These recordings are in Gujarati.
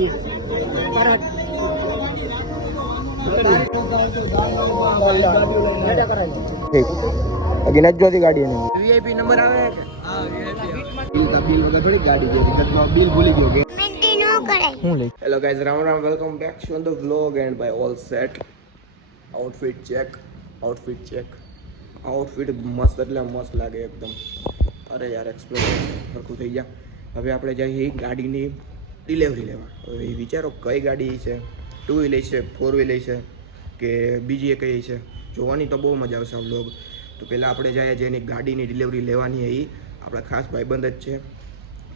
ઠીક હજી નથી જોતી ગાડી એને. વીઆઈપી નંબર આવે કે? બિલ ગાડી જોતી બિલ ભૂલી ગયો કે હું લઈ hello guys Ram Ram welcome back to the vlog and bye all set outfit check outfit check outfit મસ્ત એટલે મસ્ત લાગે એકદમ. અરે યાર એક્સપ્લોર સરખું થઈ ગયા. હવે આપણે જઈએ ગાડીની ડિલિવરી લેવા. હવે એ વિચારો કઈ ગાડી છે ટુ વ્હીલર છે ફોર વ્હીલર છે, કે બીજી એ કઈ છે. જોવાની તો બહુ મજા આવશે આ વ્લોગ તો પહેલાં આપણે જઈએ જેની ગાડીની ડિલિવરી લેવાની એ, આપણા ખાસ ભાઈબંધ જ છે.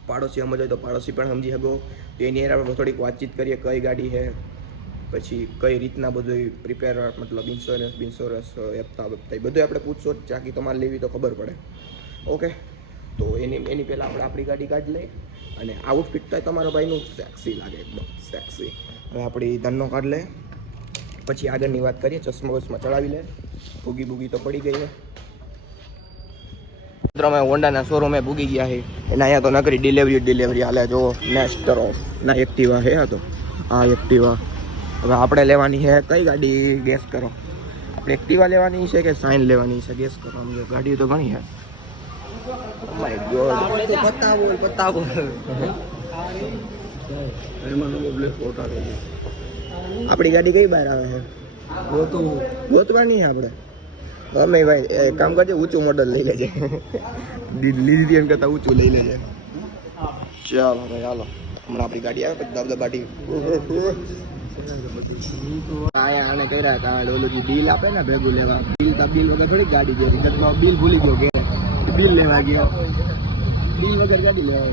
પાડોશી સમજ તો પાડોશી પણ સમજી શકો. તો એની અંદર આપણે થોડીક વાતચીત કરીએ કઈ ગાડી છે. પછી કઈ રીતના બધું પ્રિપેર મતલબ ઇન્સ્યોરન્સ બિન્સ્યોરન્સ એપતા વેપતા એ બધું આપણે પૂછશો. ચાકી તમારે લેવી તો ખબર પડે. ઓકે તો એની એની પહેલાં આપણે આપણી ગાડી કાઢી લઈએ. અને આઉટફિટ તો તમારા ભાઈનું સેક્સી લાગે એકદમ સેક્સી હવે આપણી ધનનો કાઢ લે. પછી આગળની વાત કરીએ, ચશ્મા વસમાં ચડાવી લે. ભૂગી ભૂગી તો પડી ગઈ મિત્રો હોન્ડાના શોરૂમે ભૂગી ગયા છે એના અહીંયા તો નકરી ડિલિવરી ડિલિવરી હાલે. જો નેક્સ્ટ કરો. ના, એક્ટિવા હે આ તો. આ એક્ટિવા. હવે આપણે લેવાની છે કઈ ગાડી? ગેસ કરો. આપણે એક્ટિવા લેવાની છે કે સાઇન લેવાની છે? ગેસ કરો. આમ ગાડીઓ તો ઘણી છે Oh my God. બતાવો બતાવો. આપણી ગાડી કઈ બહાર આવે છે? ગોતવાની છે આપણે? અમે ભાઈ કામ કરજે ઊંચું મોડલ લઈ લેજે. લીધી એમ કરતા ઊંચું લઈ લેજે. ચાલો ભાઈ હાલો. હમણાં આપણી ગાડી આવે પછી દબદબાટી આને કર્યા હતા ઓલું જે બિલ આપે ને ભેગું લેવા. બિલ તો બિલ વગર થોડી ગાડી કદમાં બિલ ભૂલી ગયો કે. બિલ લેવા ગયા. બિલ વગર ગાડી લેવા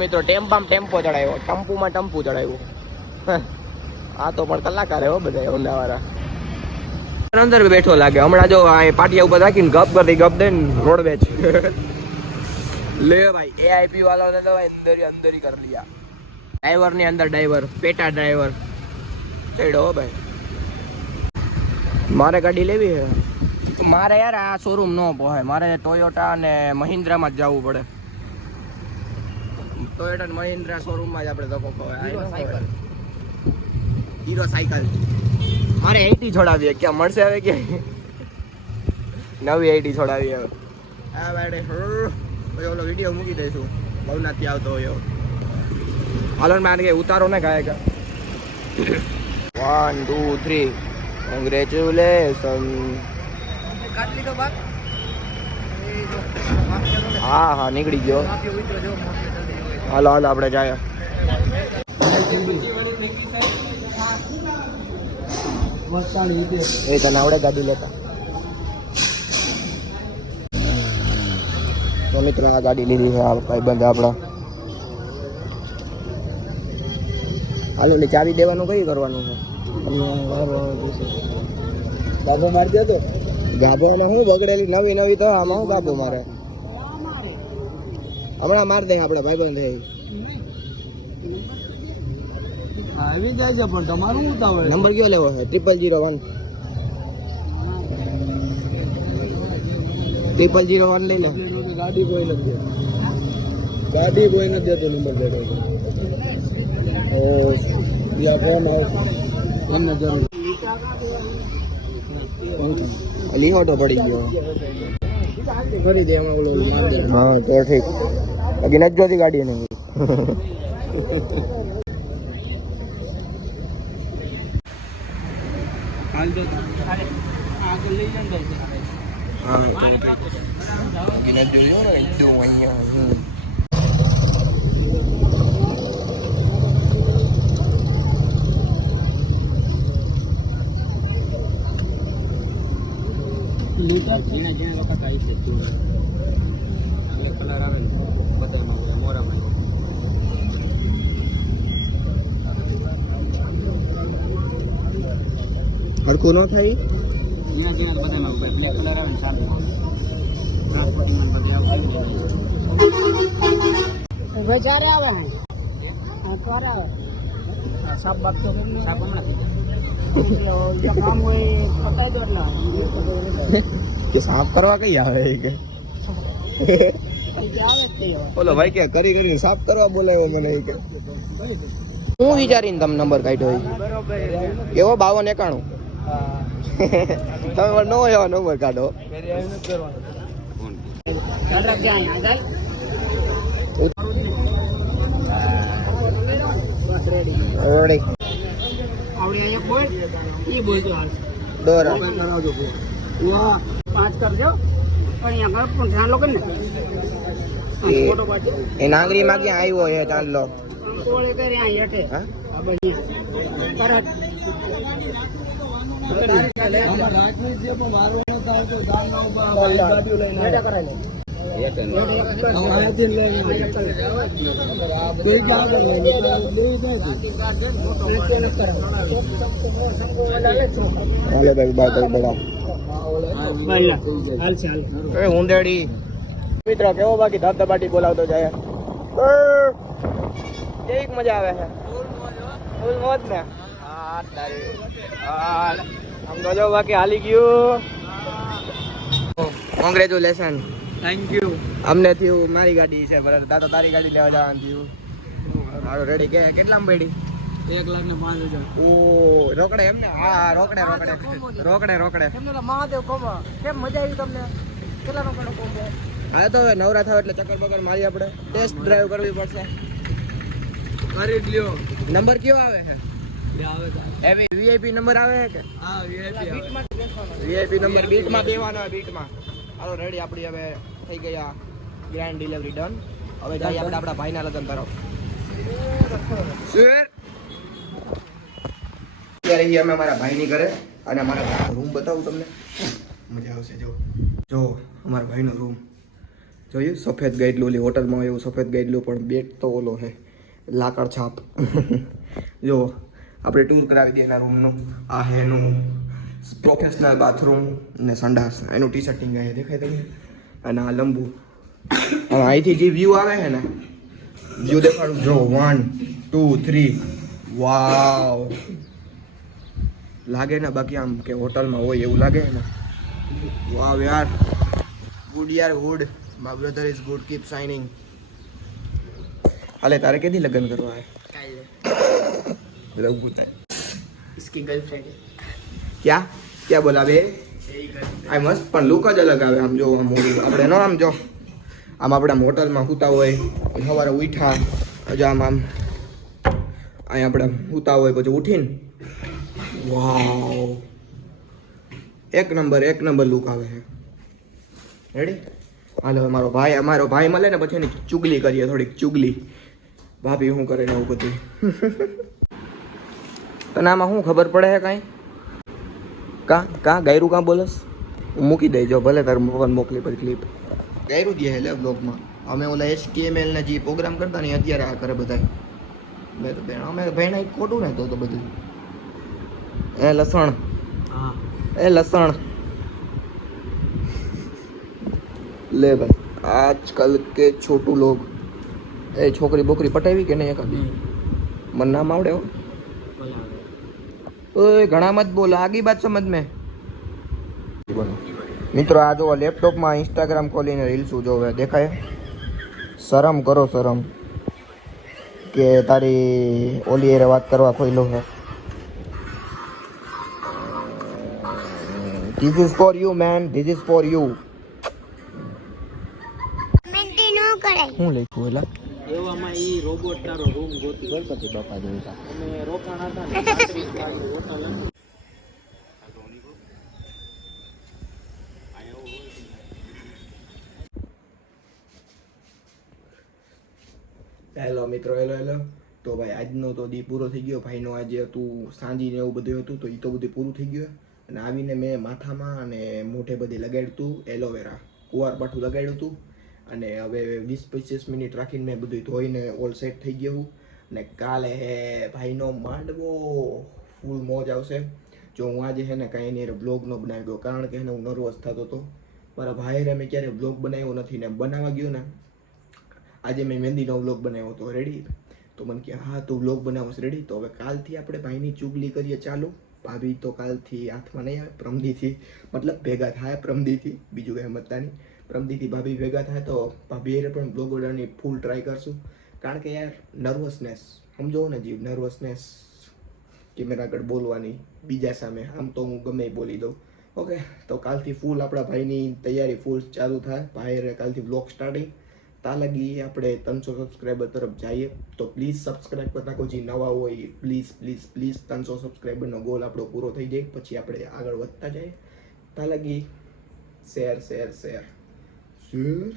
મિત્રો, ટેમ્પામાં ટેમ્પો ચડાવ્યો. ટમ્પુમાં ટમ્પુ ચડાવ્યો. આ તો પણ કલાકાર હો બધા હોન્ડાવાળા અંદર બેઠો લાગે. હમણાં જો આ પાટિયા ઉપર રાખીને ગપ કરતી ગપ દઈને રોડ વેચ લે ભાઈ એઆઈપી વાળાને તો અંદર અંદર કરી લીયા. ડ્રાઈવરની અંદર ડ્રાઈવર, પેટા ડ્રાઈવર. ચડ્યો ભાઈ. મારે ગાડી લેવી હે. મારે યાર આ શોરૂમ નો પોહાય મારે ટોયોટા અને મહિન્દ્રામાં જ જવું પડે. ટોયોટા અને મહિન્દ્રા શોરૂમમાં જ આપણે ધક્કો ખવાય. હીરો સાયકલ મારે એટી છોડાવીએ. ક્યાં મળશે હવે કે? નવી એટી છોડાવી હવે. આ ભાઈ પછી ઓલો વીડિયો મૂકી દઈશું. ભવનાથથી આવતો હોય હાલન હાલો ને કે ઉતારો ને ગાયક. વન ટુ થ્રી કોંગ્રેચ્યુલેશન હા હા નીકળી ગયો. હાલો હાલો આપણે જાય. એ તને આવડે ગાડી લેતા. તો મિત્રો આ ગાડી લીધી છે આ ભાઈબંધ આપણા. હાલો ને ચાવી દેવાનું કઈ કરવાનું છે? દાદો મારી દે તો ગાભોમાં શું બગડેલી નવી નવી તો આમાં શું ગાભો મારે. હમણાં માર દે આપણા ભાઈબંધ આવી જાય છે પણ તમારું ઉતાવળ નંબર કયો લેવો છે? Triple zero one triple zero one લઈ લે. ગાડી કોઈ નથી. ગાડી કોઈ નથી દેતો નંબર દેતો ઓ યા ફોન આવશે એમને જરૂર. લીહોટો પડી ગયો. કરી દે અમે ઓલો હા તો ઠીક. બાકી નથી જોતી ગાડી એને. હા તો લઈ ને જોયું ને એકદમ અહીંયા હમ. ઝીણા ઝીણા વખત આવી છે તું એટલે કલર આવે ને બધામાં મોરામાં હરખું ન થાય? ઝીણા ઝીણા બધામાં બ્લેક કલર આવે. ને ચાલે ચારે આવે સાપ બાપ તો સાપ હમણાં થઈ જાય કે સાફ કરવા કઈ આવે કે. ઓલો ભાઈ કે કરી કરીને સાફ કરવા બોલાવ્યો મને કે. હું વિચારીને તમે નંબર કાઢ્યો કેવો બાવન એકાણું. તમે નો એવો નંબર કાઢો. ચાલ આવડી અહીંયા બોલ એ બોલજો હાલ. વાહ, પાંચ કરજો પણ અહીંયા પણ ધ્યાન લો ને એ- નાંગરી માં ક્યાં આવ્યો કરી અહીંયા હેઠે? આ બધી તરત. બાય બડા મિત્રો, કેવો બાકી ધબધબાટી બોલાવતો જાય? કેવી મજા આવે છે? ફૂલ મોજ ને? આમ તો બાકી હાલી ગયું. કોંગ્રેચ્યુલેશન થેન્ક યુ અમને થયું મારી ગાડી છે બરાબર દાદા તારી ગાડી લેવા જવાનું થયું. મારું રેડી કે કેટલામાં પડી? એક લાખ ને પાંચ હજાર. ઓ રોકડે એમ હા રોકડે રોકડે. રોકડે રોકડે. મહાદેવ કોમો. કેમ મજા આવી તમને? કેટલા કોમો હા તો હવે નવરા થાવ એટલે ચક્કર બકર મારી આપણે. ટેસ્ટ ડ્રાઈવ કરવી પડશે. કરી લ્યો. નંબર કયો આવે છે? એવી વીઆઈપી નંબર આવે છે. કે? હા વીઆઈપી વીઆઈપી નંબર બીટમાં દેવાનો બીટમાં હાલો રેડી આપણી હવે થઈ ગયા ગ્રાન્ડ ડિલિવરી ડન હવે જઈએ આપણે આપણા ભાઈના લગ્ન તરફ. અત્યારે અહીં અમે અમારા ભાઈની ઘરે અને અમારા રૂમ બતાવું તમને. મજા આવશે, જો. જો, અમારા ભાઈનો રૂમ જોયું? સફેદ ગાઈડલું ઓલી હોટલમાં એવું સફેદ ગાઈડલું પણ બેડ તો ઓલો છે. લાકડ છાપ. જો, આપણે ટૂર કરાવી દઈએ એના રૂમનું આ હે એનું પ્રોફેશનલ બાથરૂમ અને સંડાસ. એનું ટી શર્ટિંગ અહીંયા દેખાય દઈએ અને આ લંબુ. હવે અહીંથી જે વ્યૂ આવે છે ને વ્યૂ દેખાડું. જો વન ટુ થ્રી વાવ લાગે ને બાકી આમ કે હોટલમાં હોય એવું લાગે ને. વાવ યાર. ગુડ યાર good my brother is good keep shining હાલે તારે કેથી લગ્ન કરવા આવે? કાલે. લવ ગુડ ઇસકી ગર્લફ્રેન્ડ ક્યાં ક્યાં બોલાવે આ મસ્ત પણ લુક જ અલગ આવે. આમ જો, આમ આપણે નો, આમ જો. આમ આપણે આમ હોટલમાં સૂતા હોય સવારે ઉઠા હજુ આમ આમ, અહીં આપણે સૂતા હોય, પછી ઉઠીને. વાવ. એક નંબર એક નંબર લુક આવે છે. રેડી હાલો મારો ભાઈ, અમારો ભાઈ મળે ને, પછી એની ચુગલી કરીએ, થોડીક ચુગલી. ભાભી શું કરે ને એવું બધું. તને આમાં શું ખબર પડે છે કાંઈ? કા કા? ગાયરું કાં બોલસ? હું મૂકી દેજો ભલે તારું પપ્પાને મોકલી પડી ક્લિપ ગાયરું દે હેલે બ્લોગમાં અમે ઓલા એચટીએમએલ ના જે પ્રોગ્રામ કરતા ને અત્યારે આ કરે બધા મેં તો બેન અમે ભાઈ ખોટું ને તો તો બધું. એ લસણ. હા. એ લસણ. લે ભાઈ આજકાલ કે છોટું લોગ. એ છોકરી બોકરી પટાવી કે નહીં એકાદી? મને નામ આવડે હો. ઓય ઘણા મત બોલો. આગી બાત સમજ મેં. મિત્રો આ જો લેપટોપમાં ઇન્સ્ટાગ્રામ ખોલીને રીલ્સ જોવે દેખાય? શરમ કરો શરમ. કે તારી ઓલી એરે વાત કરવા ખોઈલો છે this is for you man this is for you શું લખ્યું એલા એવામાં એ રોબોટ તારો રૂમ ગોતી ગણપતિ બાપા જોયું અમે રોકાણ હતા ને વાગે હોટલ હેલો મિત્રો હેલો હેલો તો ભાઈ આજનો તો દી પૂરો થઈ ગયો. ભાઈનો આજે હતું સાંજી ને એવું બધું હતું તો એ તો બધું પૂરું થઈ ગયું. અને આવીને મેં માથામાં અને મોઢે બધી લગાડ્યું હતું એલોવેરા કુવારપાઠું લગાડ્યું હતું અને હવે વીસ પચીસ મિનિટ રાખીને મેં બધું ધોઈને ઓલ સેટ થઈ ગયું અને કાલે હે ભાઈનો માંડવો. ફૂલ મોજ આવશે. જો હું આજે હે ને કાંઈ એની બ્લોગ ન બનાવી ગયો. કારણ કે એને હું નર્વસ થતો હતો. મારા ભાઈ મેં ક્યારેય બ્લોગ બનાવ્યો નથી ને બનાવવા ગયો ને. આજે મેં મહેંદીનો વ્લોગ બનાવ્યો હતો. રેડી તો મને કે, હા, તું વ્લોગ બનાવશ. રેડી તો હવે કાલથી આપણે ભાઈની ચુગલી કરીએ ચાલુ. ભાભી તો કાલથી હાથમાં નહીં આવે, પ્રમદીથી. મતલબ ભેગા થાય પ્રમદીથી, બીજું કંઈ મતતા નહીં. પ્રમદીથી ભાભી ભેગા થાય તો ભાભી હારે પણ બ્લોગ ઓર્ડરની ફૂલ ટ્રાય કરશું. કારણ કે યાર નર્વસનેસ સમજો ને જીવ નર્વસનેસ કેમેરા આગળ બોલવાની, બીજા સામે. આમ તો હું ગમે બોલી દઉં. ઓકે તો કાલથી ફૂલ આપણા ભાઈની તૈયારી ફૂલ ચાલુ થાય. ભાઈ કાલથી બ્લોગ સ્ટાર્ટિંગ તા લગી આપણે ત્રણસો સબસ્ક્રાઈબર તરફ જઈએ, તો પ્લીઝ સબસ્ક્રાઈબ કરી નાખો. જે નવા હોય પ્લીઝ પ્લીઝ પ્લીઝ ત્રણસો સબસ્ક્રાઈબરનો ગોલ આપણો પૂરો થઈ જાય. પછી આપણે આગળ વધતા જઈએ. તા લગી. Share share share share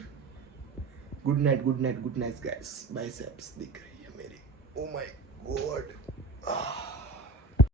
good night good night good night guys bye સેપ્સ દીકરી મેરી ઓ માય ગોડ આહ